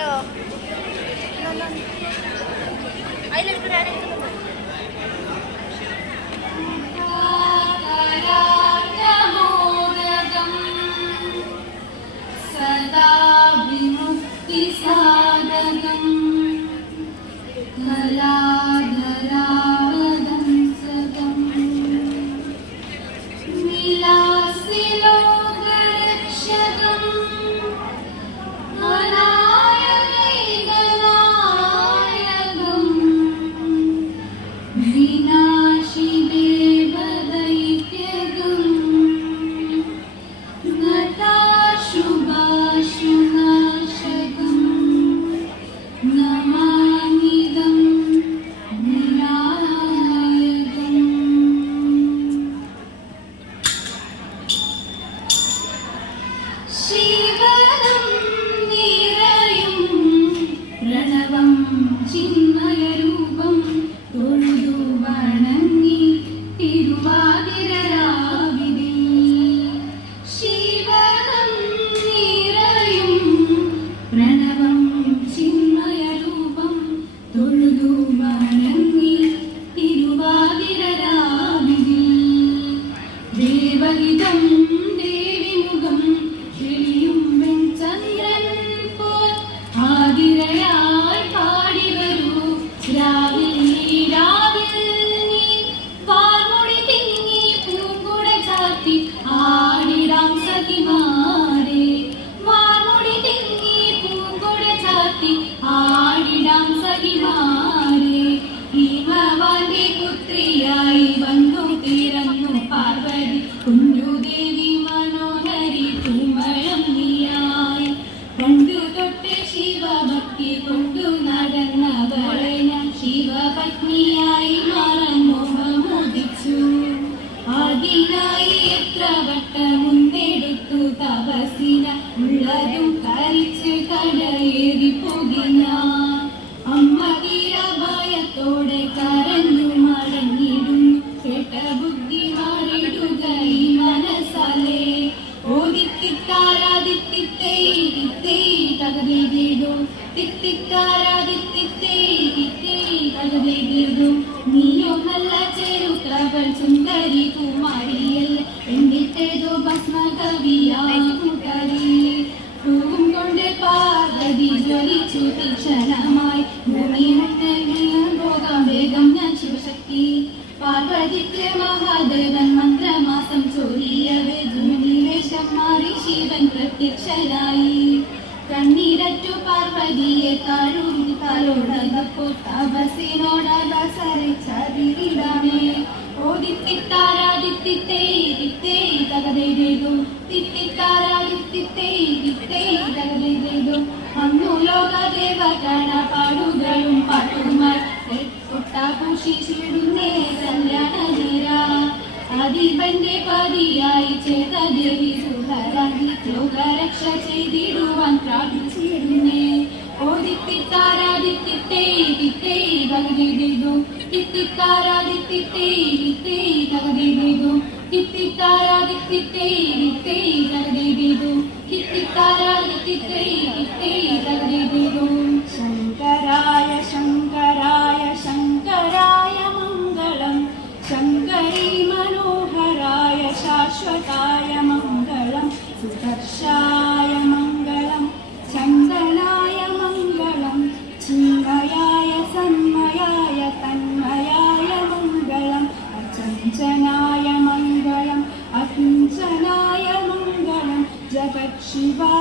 hello അതിലെടുക്കുന്ന സുന്ദരി കുമാരിയൽ എന്നിട്ടേതോ ഭസ്മകവിയാകും കൊണ്ട് പാർവതി ജ്വലിച്ചു തീക്ഷണമായി ഭൂമി പോകാം വേഗം ഞാൻ ശിവശക്തി പാർവതിക്ക് മഹാദേവൻ മന്ത്രമാസം ചൊല്ലിയവേ ഭൂമിവേഷം മാറി ശിവൻ പ്രത്യക്ഷനായി കണ്ണീരറ്റു പാർവതിയെ താഴോടകപ്പോ തപസിനോടവസരിച്ചതിരിടമേ ഓദിത്തിത്താരാദിത്തിത്തേ ദിത്തേ തകതേതു തിത്തിത്താരാദിത്തിത്തേ ദിത്തേ തകതേതു അന്നു ലോകദേവഗണ പാടുകളും പാട്ടുമായി കൊട്ടാഭൂഷിച്ചിടുന്നേ കല്യാണ നേര അദീപന്റെ പതിയായി ചേത ദേവി സുഹരാജി ലോകരക്ഷ ചെയ്തിടുവാൻ പ്രാർത്ഥിച്ചിരുന്നേ ഓദിത്തിത്താരാദിത്തിത്തേ ദിത്തേ തകതേതു തിത്തിത്താരാദിത്തിത്തേ ദിത്തേ തകതേതു തിത്തിത്താരാദിത്തിത്തേ ദിത്തേ തകതേതു തിത്തിത്താരാദിത്തിത്തേ ദിത്തേ തകതേതു ശങ്കരായ ശങ്കരായ ശങ്കരായ മംഗളം ശങ്കരീ മനോഹരായ ശാശ്വതായ മംഗളം സുദർശായ മംഗളം ചന്ദനായ മംഗളം ചിന്മയായ സന്മയായ തന്മയായ മംഗളം അചഞ്ചനായ മംഗളം അകിഞ്ചനായ മംഗളം ജഗത് ശിവായ